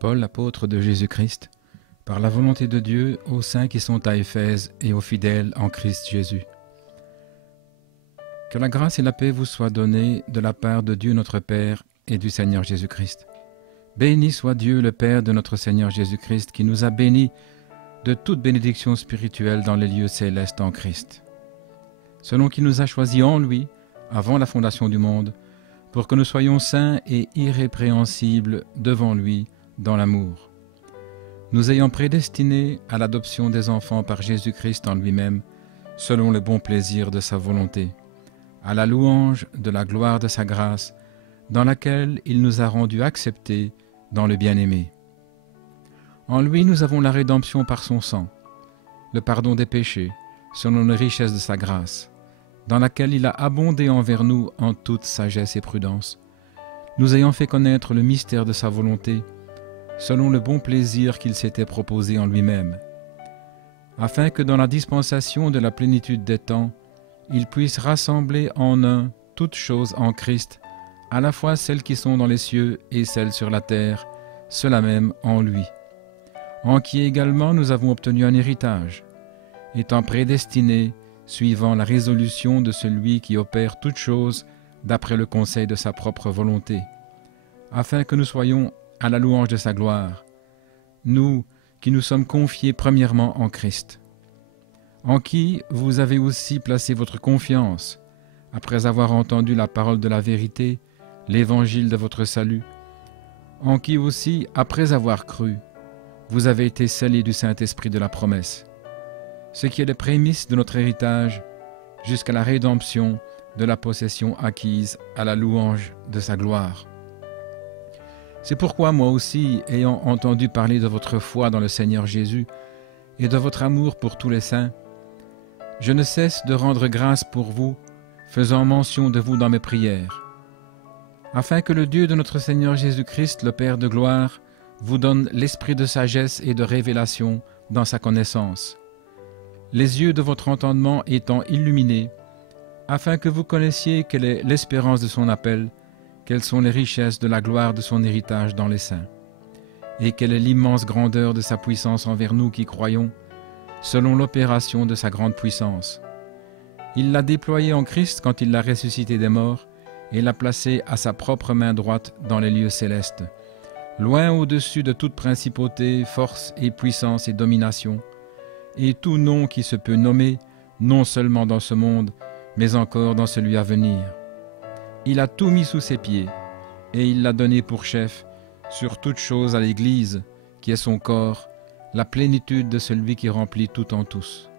Paul, apôtre de Jésus-Christ, par la volonté de Dieu, aux saints qui sont à Éphèse et aux fidèles en Christ Jésus. Que la grâce et la paix vous soient données de la part de Dieu notre Père et du Seigneur Jésus-Christ. Béni soit Dieu le Père de notre Seigneur Jésus-Christ, qui nous a bénis de toute bénédiction spirituelle dans les lieux célestes en Christ, selon qu'il nous a choisis en lui, avant la fondation du monde, pour que nous soyons saints et irrépréhensibles devant lui dans l'amour, nous ayant prédestinés à l'adoption des enfants par Jésus-Christ en lui-même, selon le bon plaisir de sa volonté, à la louange de la gloire de sa grâce, dans laquelle il nous a rendus acceptés dans le bien-aimé. En lui nous avons la rédemption par son sang, le pardon des péchés, selon les richesses de sa grâce, dans laquelle il a abondé envers nous en toute sagesse et prudence, nous ayant fait connaître le mystère de sa volonté, selon le bon plaisir qu'il s'était proposé en lui-même, afin que dans la dispensation de la plénitude des temps, il puisse rassembler en un toutes choses en Christ, à la fois celles qui sont dans les cieux et celles sur la terre, cela même en lui, en qui également nous avons obtenu un héritage, étant prédestinés, suivant la résolution de celui qui opère toutes choses d'après le conseil de sa propre volonté, afin que nous soyons à la louange de sa gloire, nous qui nous sommes confiés premièrement en Christ, en qui vous avez aussi placé votre confiance, après avoir entendu la parole de la vérité, l'évangile de votre salut, en qui aussi, après avoir cru, vous avez été scellés du Saint-Esprit de la promesse, ce qui est les prémices de notre héritage, jusqu'à la rédemption de la possession acquise à la louange de sa gloire. C'est pourquoi moi aussi, ayant entendu parler de votre foi dans le Seigneur Jésus et de votre amour pour tous les saints, je ne cesse de rendre grâce pour vous, faisant mention de vous dans mes prières, afin que le Dieu de notre Seigneur Jésus-Christ, le Père de gloire, vous donne l'esprit de sagesse et de révélation dans sa connaissance, les yeux de votre entendement étant illuminés, afin que vous connaissiez quelle est l'espérance de son appel, quelles sont les richesses de la gloire de son héritage dans les saints, et quelle est l'immense grandeur de sa puissance envers nous qui croyons, selon l'opération de sa grande puissance. Il l'a déployé en Christ quand il l'a ressuscité des morts, et l'a placé à sa propre main droite dans les lieux célestes, loin au-dessus de toute principauté, force et puissance et domination, et tout nom qui se peut nommer, non seulement dans ce monde, mais encore dans celui à venir. Il a tout mis sous ses pieds, et il l'a donné pour chef sur toute chose à l'Église, qui est son corps, la plénitude de celui qui remplit tout en tous.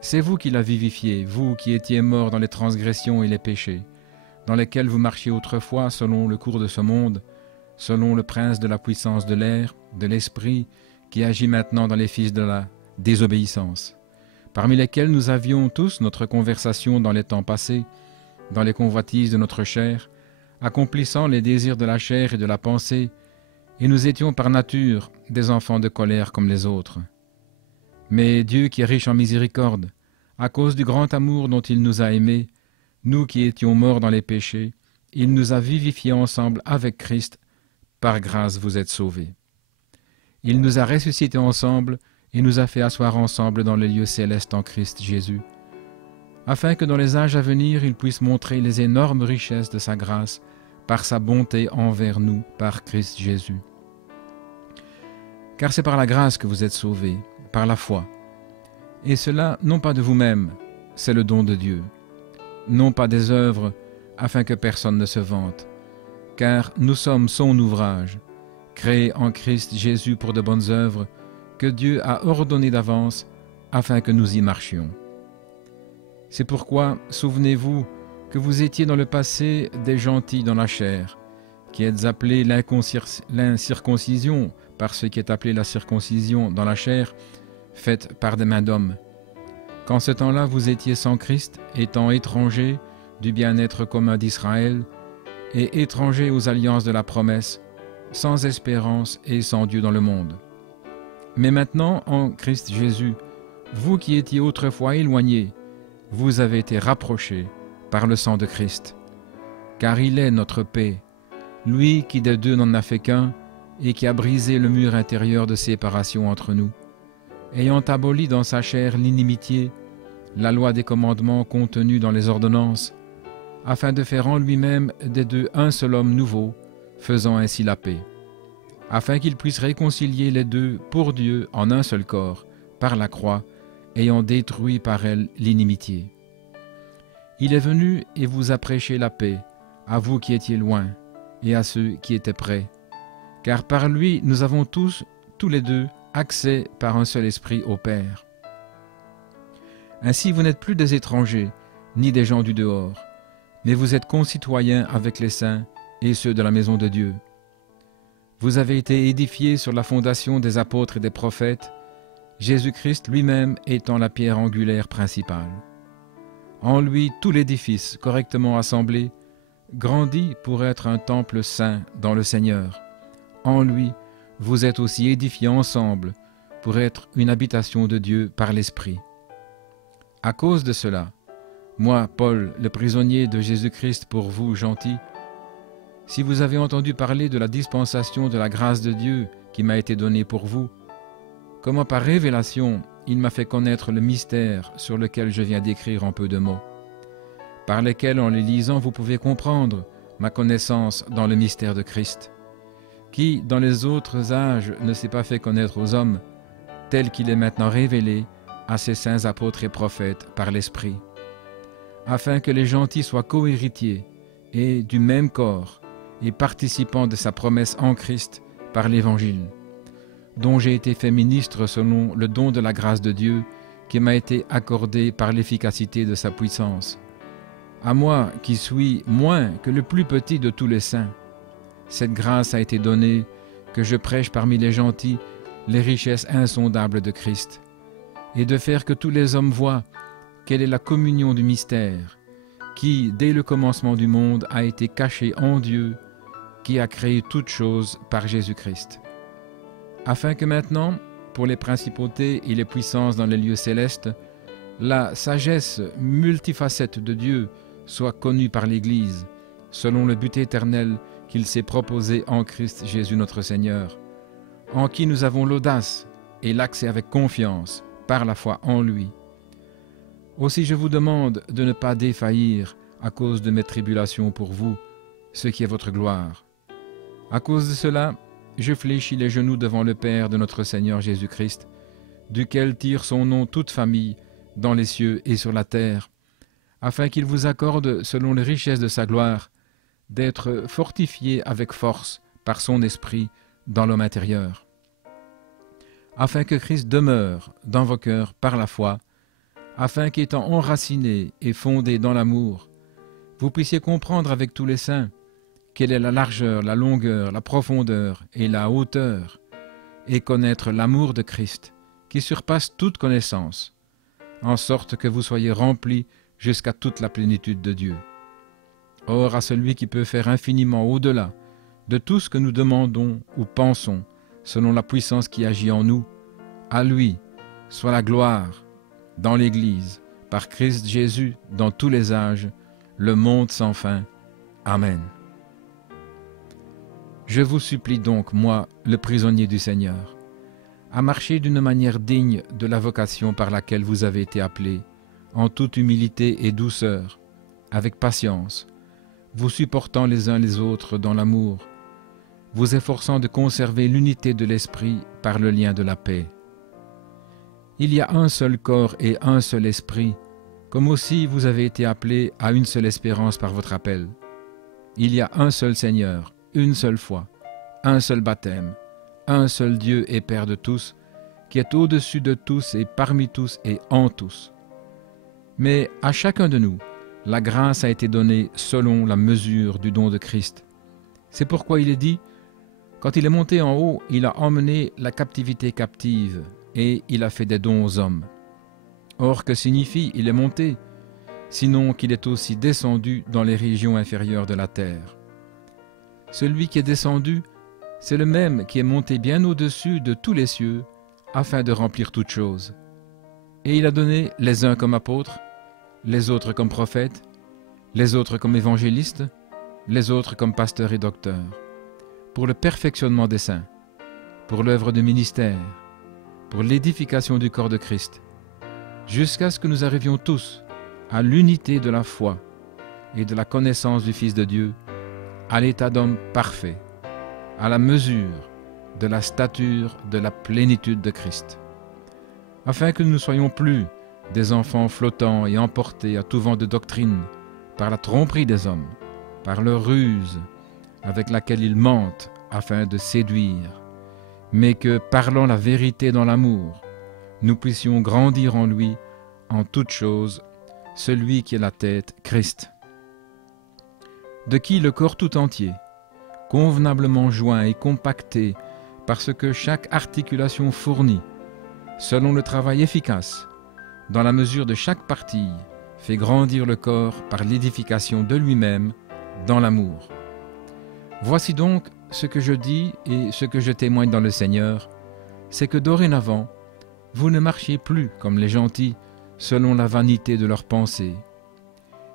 C'est vous qui l'a vivifié, vous qui étiez morts dans les transgressions et les péchés, dans lesquels vous marchiez autrefois selon le cours de ce monde, selon le prince de la puissance de l'air, de l'esprit, qui agit maintenant dans les fils de la désobéissance, parmi lesquels nous avions tous notre conversation dans les temps passés, dans les convoitises de notre chair, accomplissant les désirs de la chair et de la pensée, et nous étions par nature des enfants de colère comme les autres. Mais Dieu qui est riche en miséricorde, à cause du grand amour dont il nous a aimés, nous qui étions morts dans les péchés, il nous a vivifiés ensemble avec Christ, par grâce vous êtes sauvés. Il nous a ressuscités ensemble et nous a fait asseoir ensemble dans les lieux célestes en Christ Jésus, afin que dans les âges à venir il puisse montrer les énormes richesses de sa grâce par sa bonté envers nous par Christ Jésus. Car c'est par la grâce que vous êtes sauvés, par la foi. Et cela non pas de vous-même, c'est le don de Dieu. Non pas des œuvres, afin que personne ne se vante. Car nous sommes son ouvrage, créé en Christ Jésus pour de bonnes œuvres, que Dieu a ordonnées d'avance, afin que nous y marchions. C'est pourquoi, souvenez-vous que vous étiez dans le passé des gentils dans la chair, qui êtes appelés l'incirconcision par ce qui est appelé la circoncision dans la chair, faite par des mains d'hommes. Qu'en ce temps-là vous étiez sans Christ, étant étrangers du bien-être commun d'Israël, et étrangers aux alliances de la promesse, sans espérance et sans Dieu dans le monde. Mais maintenant, en Christ Jésus, vous qui étiez autrefois éloignés, vous avez été rapprochés par le sang de Christ. Car il est notre paix, lui qui des deux n'en a fait qu'un, et qui a brisé le mur intérieur de séparation entre nous, ayant aboli dans sa chair l'inimitié, la loi des commandements contenus dans les ordonnances, afin de faire en lui-même des deux un seul homme nouveau, faisant ainsi la paix, afin qu'il puisse réconcilier les deux pour Dieu en un seul corps, par la croix, ayant détruit par elle l'inimitié. Il est venu et vous a prêché la paix, à vous qui étiez loin, et à ceux qui étaient près, car par lui nous avons tous les deux, accès par un seul esprit au Père. Ainsi vous n'êtes plus des étrangers, ni des gens du dehors, mais vous êtes concitoyens avec les saints et ceux de la maison de Dieu. Vous avez été édifiés sur la fondation des apôtres et des prophètes, Jésus-Christ lui-même étant la pierre angulaire principale. En lui, tout l'édifice, correctement assemblé, grandit pour être un temple saint dans le Seigneur. En lui, vous êtes aussi édifiés ensemble pour être une habitation de Dieu par l'Esprit. À cause de cela, moi, Paul, le prisonnier de Jésus-Christ pour vous, gentils, si vous avez entendu parler de la dispensation de la grâce de Dieu qui m'a été donnée pour vous, comment par révélation il m'a fait connaître le mystère sur lequel je viens d'écrire en peu de mots, par lesquels en les lisant vous pouvez comprendre ma connaissance dans le mystère de Christ, qui dans les autres âges ne s'est pas fait connaître aux hommes, tel qu'il est maintenant révélé à ses saints apôtres et prophètes par l'Esprit, afin que les gentils soient co-héritiers et du même corps et participants de sa promesse en Christ par l'Évangile, dont j'ai été fait ministre selon le don de la grâce de Dieu qui m'a été accordé par l'efficacité de sa puissance. À moi qui suis moins que le plus petit de tous les saints, cette grâce a été donnée que je prêche parmi les gentils les richesses insondables de Christ, et de faire que tous les hommes voient quelle est la communion du mystère, qui, dès le commencement du monde, a été caché en Dieu, qui a créé toutes choses par Jésus-Christ. Afin que maintenant, pour les principautés et les puissances dans les lieux célestes, la sagesse multifacette de Dieu soit connue par l'Église, selon le but éternel qu'il s'est proposé en Christ Jésus notre Seigneur, en qui nous avons l'audace et l'accès avec confiance par la foi en lui. Aussi je vous demande de ne pas défaillir à cause de mes tribulations pour vous, ce qui est votre gloire. À cause de cela, je fléchis les genoux devant le Père de notre Seigneur Jésus-Christ, duquel tire son nom toute famille dans les cieux et sur la terre, afin qu'il vous accorde, selon les richesses de sa gloire, d'être fortifiés avec force par son esprit dans l'homme intérieur, afin que Christ demeure dans vos cœurs par la foi, afin qu'étant enracinés et fondés dans l'amour, vous puissiez comprendre avec tous les saints quelle est la largeur, la longueur, la profondeur et la hauteur, et connaître l'amour de Christ, qui surpasse toute connaissance, en sorte que vous soyez remplis jusqu'à toute la plénitude de Dieu. Or, à celui qui peut faire infiniment au-delà de tout ce que nous demandons ou pensons, selon la puissance qui agit en nous, à lui soit la gloire dans l'Église, par Christ Jésus, dans tous les âges, le monde sans fin. Amen. Je vous supplie donc, moi, le prisonnier du Seigneur, à marcher d'une manière digne de la vocation par laquelle vous avez été appelés, en toute humilité et douceur, avec patience, vous supportant les uns les autres dans l'amour, vous efforçant de conserver l'unité de l'esprit par le lien de la paix. Il y a un seul corps et un seul esprit, comme aussi vous avez été appelés à une seule espérance par votre appel. Il y a un seul Seigneur, une seule foi, un seul baptême, un seul Dieu et Père de tous, qui est au-dessus de tous et parmi tous et en tous. Mais à chacun de nous, la grâce a été donnée selon la mesure du don de Christ. C'est pourquoi il est dit, quand il est monté en haut, il a emmené la captivité captive, et il a fait des dons aux hommes. Or, que signifie « il est monté » sinon qu'il est aussi descendu dans les régions inférieures de la terre. Celui qui est descendu, c'est le même qui est monté bien au-dessus de tous les cieux, afin de remplir toutes choses. Et il a donné les uns comme apôtres, les autres comme prophètes, les autres comme évangélistes, les autres comme pasteurs et docteurs, pour le perfectionnement des saints, pour l'œuvre du ministère, pour l'édification du corps de Christ, jusqu'à ce que nous arrivions tous à l'unité de la foi et de la connaissance du Fils de Dieu, à l'état d'homme parfait, à la mesure de la stature de la plénitude de Christ, afin que nous ne soyons plus des enfants flottants et emportés à tout vent de doctrine par la tromperie des hommes, par leur ruse avec laquelle ils mentent afin de séduire, mais que, parlant la vérité dans l'amour, nous puissions grandir en lui en toutes choses, celui qui est la tête, Christ, de qui le corps tout entier, convenablement joint et compacté par ce que chaque articulation fournit, selon le travail efficace, dans la mesure de chaque partie, fait grandir le corps par l'édification de lui-même dans l'amour. Voici donc ce que je dis et ce que je témoigne dans le Seigneur, c'est que dorénavant, vous ne marchiez plus comme les gentils, selon la vanité de leurs pensées.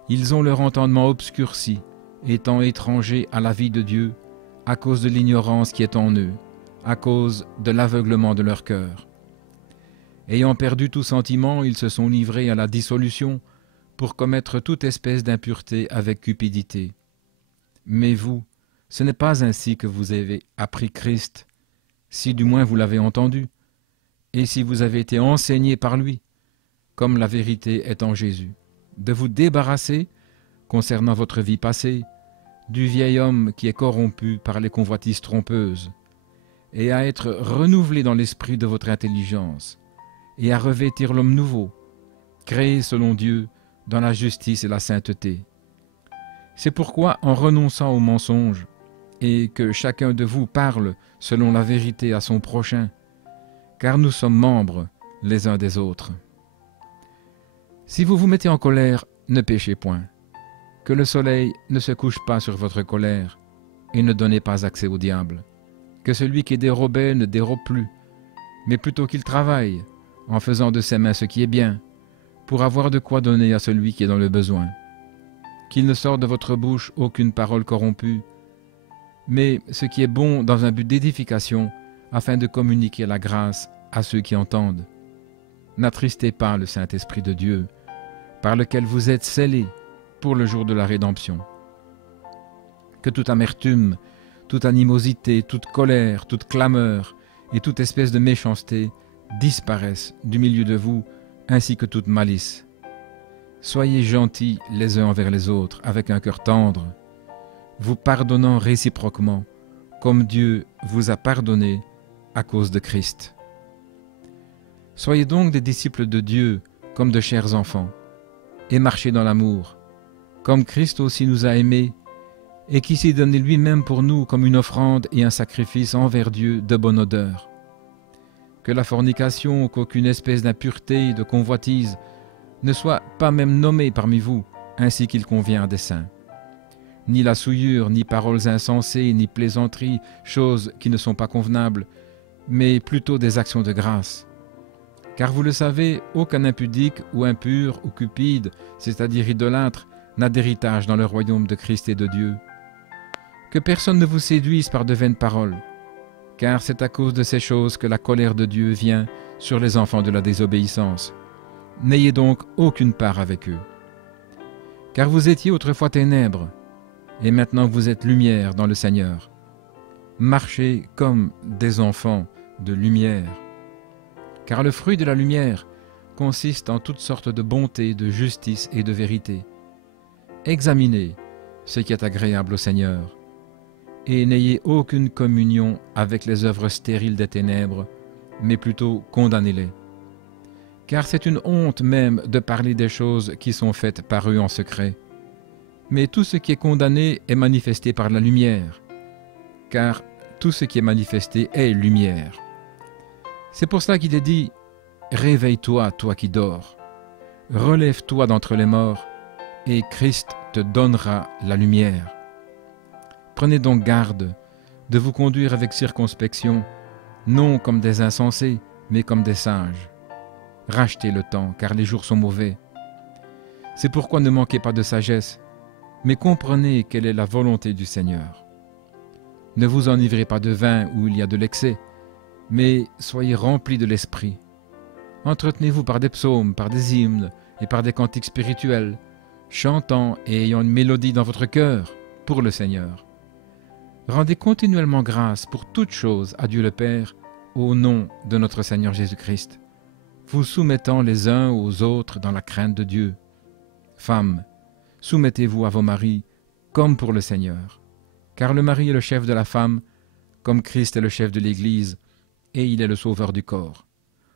Ils ont leur entendement obscurci, étant étrangers à la vie de Dieu, à cause de l'ignorance qui est en eux, à cause de l'aveuglement de leur cœur. Ayant perdu tout sentiment, ils se sont livrés à la dissolution pour commettre toute espèce d'impureté avec cupidité. Mais vous, ce n'est pas ainsi que vous avez appris Christ, si du moins vous l'avez entendu, et si vous avez été enseigné par lui, comme la vérité est en Jésus, de vous débarrasser, concernant votre vie passée, du vieil homme qui est corrompu par les convoitises trompeuses, et à être renouvelé dans l'esprit de votre intelligence, et à revêtir l'homme nouveau, créé selon Dieu dans la justice et la sainteté. C'est pourquoi, en renonçant au mensonge, et que chacun de vous parle selon la vérité à son prochain, car nous sommes membres les uns des autres. Si vous vous mettez en colère, ne péchez point. Que le soleil ne se couche pas sur votre colère, et ne donnez pas accès au diable. Que celui qui dérobait ne dérobe plus, mais plutôt qu'il travaille, en faisant de ses mains ce qui est bien, pour avoir de quoi donner à celui qui est dans le besoin. Qu'il ne sorte de votre bouche aucune parole corrompue, mais ce qui est bon dans un but d'édification, afin de communiquer la grâce à ceux qui entendent. N'attristez pas le Saint-Esprit de Dieu, par lequel vous êtes scellés pour le jour de la rédemption. Que toute amertume, toute animosité, toute colère, toute clameur et toute espèce de méchanceté disparaissent du milieu de vous, ainsi que toute malice. Soyez gentils les uns envers les autres, avec un cœur tendre, vous pardonnant réciproquement, comme Dieu vous a pardonné à cause de Christ. Soyez donc des disciples de Dieu comme de chers enfants, et marchez dans l'amour, comme Christ aussi nous a aimés, et qui s'est donné lui-même pour nous comme une offrande et un sacrifice envers Dieu de bonne odeur. Que la fornication, qu'aucune espèce d'impureté et de convoitise ne soit pas même nommée parmi vous, ainsi qu'il convient à des saints. Ni la souillure, ni paroles insensées, ni plaisanteries, choses qui ne sont pas convenables, mais plutôt des actions de grâce. Car vous le savez, aucun impudique ou impur ou cupide, c'est-à-dire idolâtre, n'a d'héritage dans le royaume de Christ et de Dieu. Que personne ne vous séduise par de vaines paroles, car c'est à cause de ces choses que la colère de Dieu vient sur les enfants de la désobéissance. N'ayez donc aucune part avec eux. Car vous étiez autrefois ténèbres, et maintenant vous êtes lumière dans le Seigneur. Marchez comme des enfants de lumière. Car le fruit de la lumière consiste en toutes sortes de bonté, de justice et de vérité. Examinez ce qui est agréable au Seigneur, et n'ayez aucune communion avec les œuvres stériles des ténèbres, mais plutôt condamnez-les. Car c'est une honte même de parler des choses qui sont faites par eux en secret. Mais tout ce qui est condamné est manifesté par la lumière, car tout ce qui est manifesté est lumière. C'est pour cela qu'il est dit « Réveille-toi, toi qui dors, relève-toi d'entre les morts, et Christ te donnera la lumière. » Prenez donc garde de vous conduire avec circonspection, non comme des insensés, mais comme des sages. Rachetez le temps, car les jours sont mauvais. C'est pourquoi ne manquez pas de sagesse, mais comprenez quelle est la volonté du Seigneur. Ne vous enivrez pas de vin où il y a de l'excès, mais soyez remplis de l'esprit. Entretenez-vous par des psaumes, par des hymnes et par des cantiques spirituels, chantant et ayant une mélodie dans votre cœur pour le Seigneur. Rendez continuellement grâce pour toutes choses à Dieu le Père, au nom de notre Seigneur Jésus-Christ, vous soumettant les uns aux autres dans la crainte de Dieu. Femmes, soumettez-vous à vos maris comme pour le Seigneur, car le mari est le chef de la femme, comme Christ est le chef de l'Église, et il est le sauveur du corps.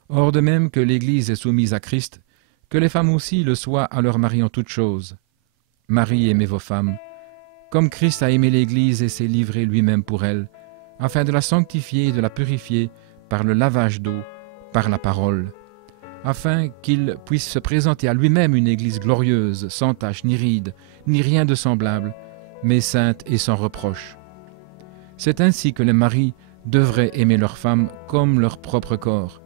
Or de même que l'Église est soumise à Christ, que les femmes aussi le soient à leur mari en toutes choses. Marie, aimez vos femmes, comme Christ a aimé l'Église et s'est livré lui-même pour elle, afin de la sanctifier et de la purifier par le lavage d'eau, par la parole, afin qu'il puisse se présenter à lui-même une Église glorieuse, sans tache ni ride, ni rien de semblable, mais sainte et sans reproche. C'est ainsi que les maris devraient aimer leur femme comme leur propre corps.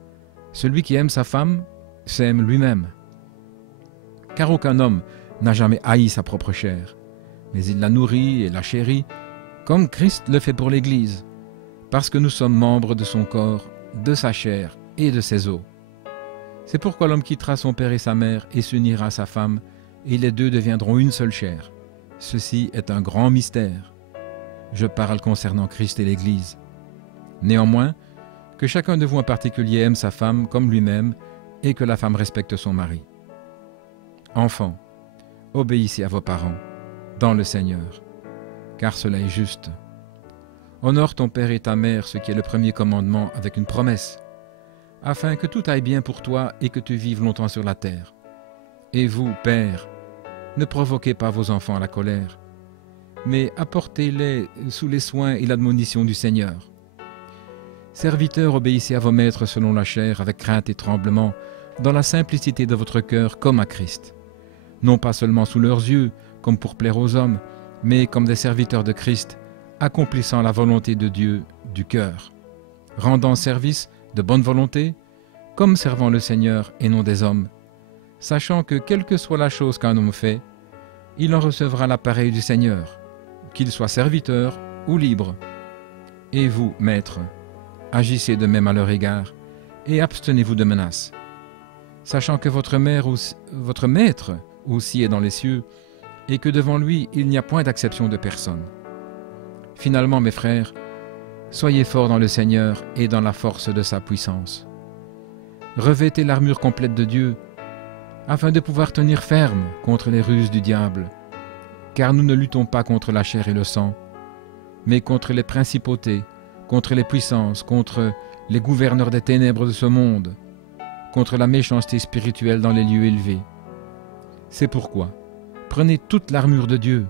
Celui qui aime sa femme s'aime lui-même. Car aucun homme n'a jamais haï sa propre chair, mais il la nourrit et la chérit, comme Christ le fait pour l'Église, parce que nous sommes membres de son corps, de sa chair et de ses os. C'est pourquoi l'homme quittera son père et sa mère et s'unira à sa femme, et les deux deviendront une seule chair. Ceci est un grand mystère. Je parle concernant Christ et l'Église. Néanmoins, que chacun de vous en particulier aime sa femme comme lui-même, et que la femme respecte son mari. Enfants, obéissez à vos parents, dans le Seigneur, car cela est juste. Honore ton père et ta mère, ce qui est le premier commandement, avec une promesse, afin que tout aille bien pour toi et que tu vives longtemps sur la terre. Et vous, pères, ne provoquez pas vos enfants à la colère, mais apportez-les sous les soins et l'admonition du Seigneur. Serviteurs, obéissez à vos maîtres selon la chair, avec crainte et tremblement, dans la simplicité de votre cœur, comme à Christ. Non pas seulement sous leurs yeux, comme pour plaire aux hommes, mais comme des serviteurs de Christ, accomplissant la volonté de Dieu du cœur, rendant service de bonne volonté, comme servant le Seigneur et non des hommes, sachant que quelle que soit la chose qu'un homme fait, il en recevra l'appareil du Seigneur, qu'il soit serviteur ou libre. Et vous, maîtres, agissez de même à leur égard, et abstenez-vous de menaces, sachant que votre maître aussi est dans les cieux, et que devant lui il n'y a point d'acception de personne. Finalement, mes frères, soyez forts dans le Seigneur et dans la force de sa puissance. Revêtez l'armure complète de Dieu, afin de pouvoir tenir ferme contre les ruses du diable, car nous ne luttons pas contre la chair et le sang, mais contre les principautés, contre les puissances, contre les gouverneurs des ténèbres de ce monde, contre la méchanceté spirituelle dans les lieux élevés. C'est pourquoi, prenez toute l'armure de Dieu,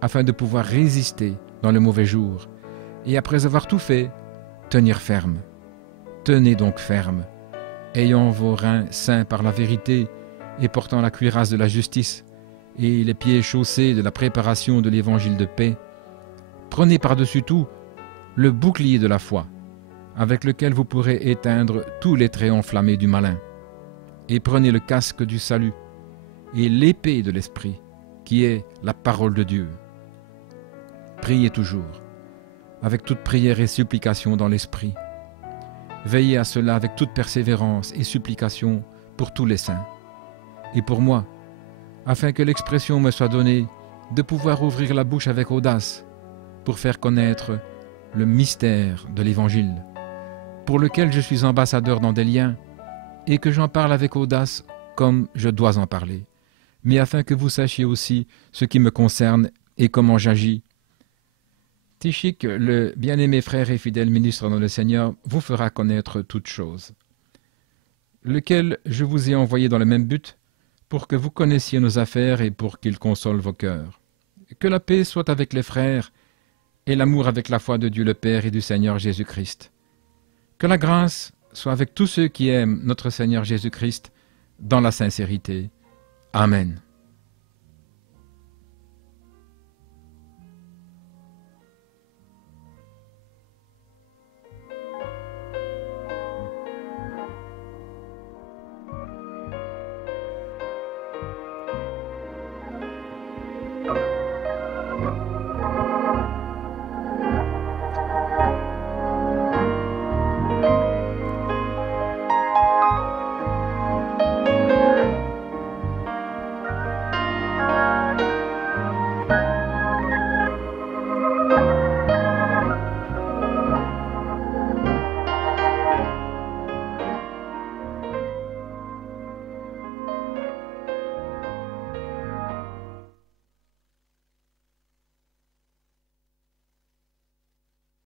afin de pouvoir résister dans le mauvais jour, et après avoir tout fait, tenir ferme. Tenez donc ferme, ayant vos reins saints par la vérité, et portant la cuirasse de la justice, et les pieds chaussés de la préparation de l'évangile de paix. Prenez par-dessus tout le bouclier de la foi, avec lequel vous pourrez éteindre tous les traits enflammés du malin. Et prenez le casque du salut, et l'épée de l'Esprit, qui est la parole de Dieu. Priez toujours, avec toute prière et supplication dans l'Esprit. Veillez à cela avec toute persévérance et supplication pour tous les saints. Et pour moi, afin que l'expression me soit donnée de pouvoir ouvrir la bouche avec audace pour faire connaître le mystère de l'Évangile, pour lequel je suis ambassadeur dans des liens, et que j'en parle avec audace comme je dois en parler, mais afin que vous sachiez aussi ce qui me concerne et comment j'agis. Tychik, le bien-aimé frère et fidèle ministre dans le Seigneur, vous fera connaître toutes choses, lequel je vous ai envoyé dans le même but, pour que vous connaissiez nos affaires et pour qu'il console vos cœurs. Que la paix soit avec les frères, et l'amour avec la foi de Dieu le Père et du Seigneur Jésus-Christ. Que la grâce soit avec tous ceux qui aiment notre Seigneur Jésus-Christ dans la sincérité. Amen.